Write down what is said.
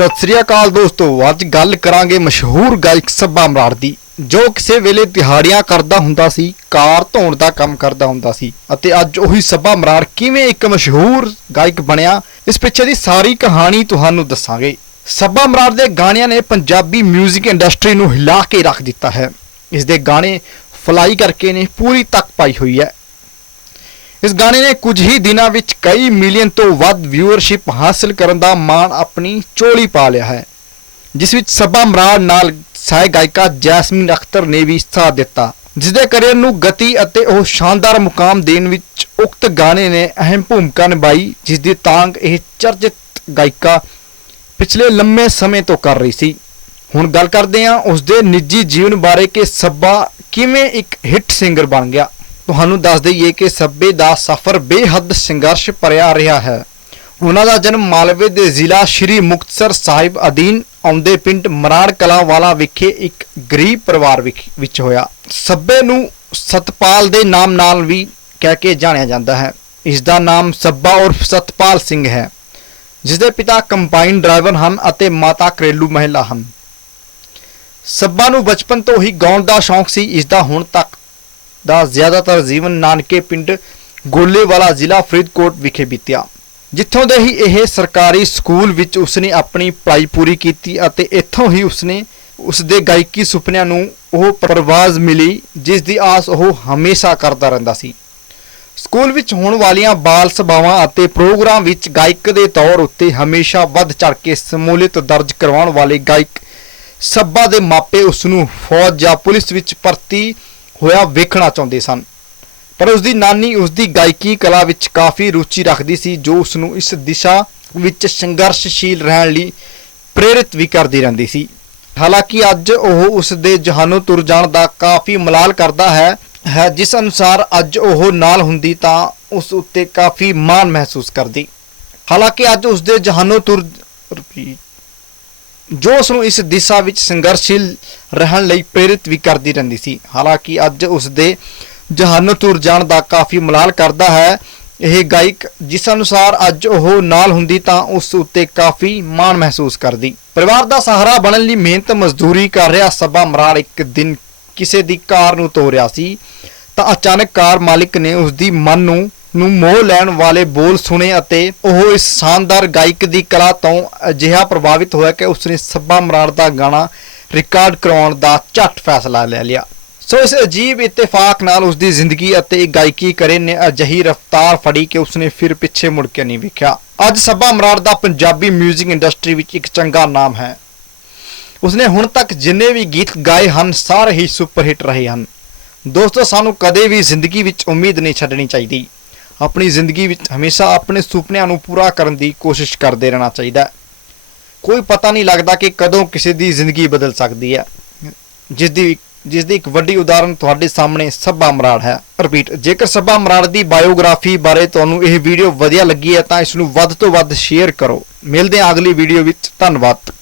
ਸਤਿ ਸ੍ਰੀ ਅਕਾਲ ਦੋਸਤੋ। ਅੱਜ ਗੱਲ ਕਰਾਂਗੇ ਮਸ਼ਹੂਰ ਗਾਇਕ ਸੱਬਾ ਮਰਾੜ ਦੀ, ਜੋ ਕਿਸੇ ਵੇਲੇ ਦਿਹਾੜੀਆਂ ਕਰਦਾ ਹੁੰਦਾ ਸੀ, ਕਾਰ ਧੋਣ ਦਾ ਕੰਮ ਕਰਦਾ ਹੁੰਦਾ ਸੀ। ਅਤੇ ਅੱਜ ਉਹੀ ਸੱਬਾ ਮਰਾੜ ਕਿਵੇਂ ਇੱਕ ਮਸ਼ਹੂਰ ਗਾਇਕ ਬਣਿਆ, ਇਸ ਪਿੱਛੇ ਦੀ ਸਾਰੀ ਕਹਾਣੀ ਤੁਹਾਨੂੰ ਦੱਸਾਂਗੇ। ਸੱਬਾ ਮਰਾੜ ਦੇ ਗਾਣਿਆਂ ਨੇ ਪੰਜਾਬੀ 뮤직 ਇੰਡਸਟਰੀ ਨੂੰ ਹਿਲਾ ਕੇ ਰੱਖ ਦਿੱਤਾ ਹੈ। ਇਸ ਦੇ ਗਾਣੇ ਫਲਾਈ ਕਰਕੇ ਨੇ, ਪੂਰੀ ਤੱਕ ਪਾਈ ਹੋਈ ਹੈ। ਇਸ ਗਾਣੇ ਨੇ ਕੁਝ ਹੀ ਦਿਨਾਂ ਵਿੱਚ ਕਈ ਮਿਲੀਅਨ ਤੋਂ ਵੱਧ ਵਿਊਅਰਸ਼ਿਪ ਹਾਸਲ ਕਰਨ ਦਾ ਮਾਣ ਆਪਣੀ ਚੋਲੀ ਪਾ ਲਿਆ ਹੈ, ਜਿਸ ਵਿੱਚ ਸੱਬਾ ਮਰਾੜ ਨਾਲ ਸਹਾਇਕ ਗਾਇਕਾ ਜੈਸਮੀਨ ਅਖਤਰ ਨੇ ਵੀ ਸਾਥ ਦਿੱਤਾ। ਜਿਸ ਦੇ ਕਰੀਅਰ ਨੂੰ ਗਤੀ ਅਤੇ ਉਹ ਸ਼ਾਨਦਾਰ ਮੁਕਾਮ ਦੇਣ ਵਿੱਚ ਉਕਤ ਗਾਣੇ ਨੇ ਅਹਿਮ ਭੂਮਿਕਾ ਨਿਭਾਈ ਜਿਸ ਦੀ ਤਾਂਗ ਇਹ ਚਰਚਿਤ ਗਾਇਕਾ ਪਿਛਲੇ ਲੰਮੇ ਸਮੇਂ ਤੋਂ ਕਰ ਰਹੀ ਸੀ। ਹੁਣ ਗੱਲ ਕਰਦੇ ਹਾਂ ਉਸ ਦੇ ਨਿੱਜੀ ਜੀਵਨ ਬਾਰੇ ਕਿ ਸੱਬਾ ਕਿਵੇਂ ਇੱਕ ਹਿੱਟ ਸਿੰਗਰ ਬਣ ਗਿਆ। ਤੁਹਾਨੂੰ ਦੱਸ ਦਈਏ ਕਿ ਸੱਬੇ ਦਾ ਸਫ਼ਰ ਬੇਹੱਦ ਸੰਘਰਸ਼ ਭਰਿਆ ਰਿਹਾ ਹੈ। ਉਹਨਾਂ ਦਾ ਜਨਮ ਮਾਲਵੇ ਦੇ ਜ਼ਿਲ੍ਹਾ ਸ਼੍ਰੀ ਮੁਕਤਸਰ ਸਾਹਿਬ ਅਧੀਨ ਆਉਂਦੇ ਪਿੰਡ ਮਰਾੜ ਕਲਾਂ ਵਾਲਾ ਵਿਖੇ ਇੱਕ ਗਰੀਬ ਪਰਿਵਾਰ ਵਿਖ- ਵਿੱਚ ਹੋਇਆ। ਸੱਬੇ ਨੂੰ ਸਤਪਾਲ ਦੇ ਨਾਮ ਨਾਲ ਵੀ ਕਹਿ ਕੇ ਜਾਣਿਆ ਜਾਂਦਾ ਹੈ। ਇਸ ਦਾ ਨਾਮ ਸੱਬਾ ਉਰਫ ਸਤਪਾਲ ਸਿੰਘ ਹੈ ਜਿਸ ਦੇ ਪਿਤਾ ਕੰਬਾਈਨ ਡਰਾਈਵਰ ਹਨ ਅਤੇ ਮਾਤਾ ਘਰੇਲੂ ਮਹਿਲਾ ਹਨ। ਸੱਬਾ ਨੂੰ ਬਚਪਨ ਤੋਂ ਹੀ ਗਾਉਣ ਦਾ ਸ਼ੌਂਕ ਸੀ। ਇਸ ਦਾ ਹੁਣ ਤੱਕ ਦਾ ਜ਼ਿਆਦਾਤਰ ਜੀਵਨ ਨਾਨਕੇ ਪਿੰਡ ਗੋਲੇਵਾਲਾ ਜ਼ਿਲ੍ਹਾ ਫਰੀਦਕੋਟ ਵਿਖੇ ਬੀਤਿਆ, ਜਿੱਥੋਂ ਦੇ ਹੀ ਇਹ ਸਰਕਾਰੀ ਸਕੂਲ ਵਿੱਚ ਉਸਨੇ ਆਪਣੀ ਪੜ੍ਹਾਈ ਪੂਰੀ ਕੀਤੀ ਅਤੇ ਇੱਥੋਂ ਹੀ ਉਸਨੇ ਉਸਦੇ ਗਾਇਕੀ ਸੁਪਨਿਆਂ ਨੂੰ ਉਹ ਪਰਵਾਜ਼ ਮਿਲੀ, ਜਿਸ ਦੀ ਆਸ ਉਹ ਹਮੇਸ਼ਾ ਕਰਦਾ ਰਹਿੰਦਾ ਸੀ। ਸਕੂਲ ਵਿੱਚ ਹੋਣ ਵਾਲੀਆਂ ਬਾਲ ਸਭਾਵਾਂ ਅਤੇ ਪ੍ਰੋਗਰਾਮ ਵਿੱਚ ਗਾਇਕ ਦੇ ਤੌਰ ਉੱਤੇ ਹਮੇਸ਼ਾ ਵੱਧ ਚੜ ਕੇ ਸਮੂਲਿਤ ਦਰਜ ਕਰਵਾਉਣ ਵਾਲੇ ਗਾਇਕ ਸੱਬਾ ਦੇ ਮਾਪੇ ਉਸ ਨੂੰ ਫੌਜ ਜਾਂ ਪੁਲਿਸ ਵਿੱਚ ਭਰਤੀ ਹੋਇਆ ਵੇਖਣਾ ਚਾਹੁੰਦੇ ਸਨ। ਪਰ ਉਸ ਦੀ ਨਾਨੀ ਉਸ ਦੀ ਗਾਇਕੀ ਕਲਾ ਵਿੱਚ ਕਾਫੀ ਰੁਚੀ ਰੱਖਦੀ ਸੀ, ਜੋ ਉਸ ਨੂੰ ਇਸ ਦਿਸ਼ਾ ਵਿੱਚ ਸੰਘਰਸ਼ਸ਼ੀਲ ਰਹਿਣ ਲਈ ਪ੍ਰੇਰਿਤ ਵੀ ਕਰਦੀ ਰਹਿੰਦੀ ਸੀ। ਹਾਲਾਂਕਿ ਅੱਜ ਉਹ ਉਸ ਦੇ ਜਹਾਨੋਂ ਤੁਰ ਜਾਣ ਦਾ ਕਾਫੀ ਮਲਾਲ ਕਰਦਾ ਹੈ ਹੈ, ਜਿਸ ਅਨੁਸਾਰ ਅੱਜ ਉਹ ਨਾਲ ਹੁੰਦੀ ਤਾਂ ਉਸ ਉੱਤੇ ਕਾਫੀ ਮਾਣ ਮਹਿਸੂਸ ਕਰਦੀ। ਹਾਲਾਂਕਿ ਅੱਜ ਉਸ ਦੇ ਜਹਾਨੋਂ ਤੁਰ ਜੋ ਉਸ ਨੂੰ ਇਸ ਦਿਸ਼ਾ ਵਿੱਚ ਸੰਘਰਸ਼ੀਲ ਰਹਿਣ ਲਈ ਪ੍ਰੇਰਿਤ ਵੀ ਕਰਦੀ ਰਹਿੰਦੀ ਸੀ। ਹਾਲਾਂਕਿ ਅੱਜ ਉਸ ਦੇ ਜਹਾਨੋਂ ਜਾਣ ਦਾ ਕਾਫੀ ਮਲਾਲ ਕਰਦਾ ਹੈ। ਇਹ ਗਾਇਕ ਜਿਸ ਅਨੁਸਾਰ ਅੱਜ ਉਹ ਨਾਲ ਹੁੰਦੀ ਤਾਂ ਉਸ ਉੱਤੇ ਕਾਫੀ ਮਾਣ ਮਹਿਸੂਸ ਕਰਦੀ। ਪਰਿਵਾਰ ਦਾ ਸਹਾਰਾ ਬਣਨ ਲਈ ਮਿਹਨਤ ਮਜ਼ਦੂਰੀ ਕਰ ਰਿਹਾ ਸਭਾ ਮਰਾੜ ਇੱਕ ਦਿਨ ਕਿਸੇ ਦੀ ਕਾਰ ਨੂੰ ਤੋਰਿਆ ਸੀ ਤਾਂ ਅਚਾਨਕ ਕਾਰ ਮਾਲਿਕ ਨੇ ਉਸ ਦੀ ਮਨ ਨੂੰ ਨੂੰ ਮੋਹ ਲੈਣ ਵਾਲੇ ਬੋਲ ਸੁਣੇ ਅਤੇ ਉਹ ਇਸ ਸ਼ਾਨਦਾਰ ਗਾਇਕ ਦੀ ਕਲਾ ਤੋਂ ਅਜਿਹਾ ਪ੍ਰਭਾਵਿਤ ਹੋਇਆ ਕਿ ਉਸਨੇ ਸੱਬਾ ਮਰਾੜ ਦਾ ਗਾਣਾ ਰਿਕਾਰਡ ਕਰਾਉਣ ਦਾ ਝੱਟ ਫੈਸਲਾ ਲੈ ਲਿਆ। ਸੋ ਇਸ ਅਜੀਬ ਇਤਫਾਕ ਨਾਲ ਉਸ ਦੀ ਜ਼ਿੰਦਗੀ ਅਤੇ ਗਾਇਕੀ ਕਰੇ ਨੇ ਅਜਿਹੀ ਰਫ਼ਤਾਰ ਫੜੀ ਕਿ ਉਸਨੇ ਫਿਰ ਪਿੱਛੇ ਮੁੜ ਕੇ ਨਹੀਂ ਵੇਖਿਆ। ਅੱਜ ਸੱਬਾ ਮਰਾੜ ਦਾ ਪੰਜਾਬੀ 뮤직 ਇੰਡਸਟਰੀ ਵਿੱਚ ਇੱਕ ਚੰਗਾ ਨਾਮ ਹੈ। ਉਸਨੇ ਹੁਣ ਤੱਕ ਜਿੰਨੇ ਵੀ ਗੀਤ ਗਾਏ ਹਨ, ਸਾਰੇ ਹੀ ਸੁਪਰ ਹਿੱਟ ਰਹੇ ਹਨ। ਦੋਸਤੋ, ਸਾਨੂੰ ਕਦੇ ਵੀ ਜ਼ਿੰਦਗੀ ਵਿੱਚ ਉਮੀਦ ਨਹੀਂ ਛੱਡਣੀ ਚਾਹੀਦੀ। ਆਪਣੀ ਜ਼ਿੰਦਗੀ ਵਿੱਚ ਹਮੇਸ਼ਾ ਆਪਣੇ ਸੁਪਨਿਆਂ ਨੂੰ ਪੂਰਾ ਕਰਨ ਦੀ ਕੋਸ਼ਿਸ਼ ਕਰਦੇ ਰਹਿਣਾ ਚਾਹੀਦਾ ਹੈ। ਕੋਈ ਪਤਾ ਨਹੀਂ ਲੱਗਦਾ ਕਿ ਕਦੋਂ ਕਿਸੇ ਦੀ ਜ਼ਿੰਦਗੀ ਬਦਲ ਸਕਦੀ ਹੈ। ਜਿਸ ਦੀ ਜਿਸ ਦੀ ਇੱਕ ਵੱਡੀ ਉਦਾਹਰਨ ਤੁਹਾਡੇ ਸਾਹਮਣੇ ਸੱਭਾ ਮਰਾੜ ਹੈ। ਰਿਪੀਟ ਜੇਕਰ ਸੱਭਾ ਮਰਾੜ ਦੀ ਬਾਇਓਗ੍ਰਾਫੀ ਬਾਰੇ ਤੁਹਾਨੂੰ ਇਹ ਵੀਡੀਓ ਵਧੀਆ ਲੱਗੀ ਹੈ, ਤਾਂ ਇਸ ਨੂੰ ਵੱਧ ਤੋਂ ਵੱਧ ਸ਼ੇਅਰ ਕਰੋ। ਮਿਲਦੇ ਹਾਂ ਅਗਲੀ ਵੀਡੀਓ ਵਿੱਚ। ਧੰਨਵਾਦ।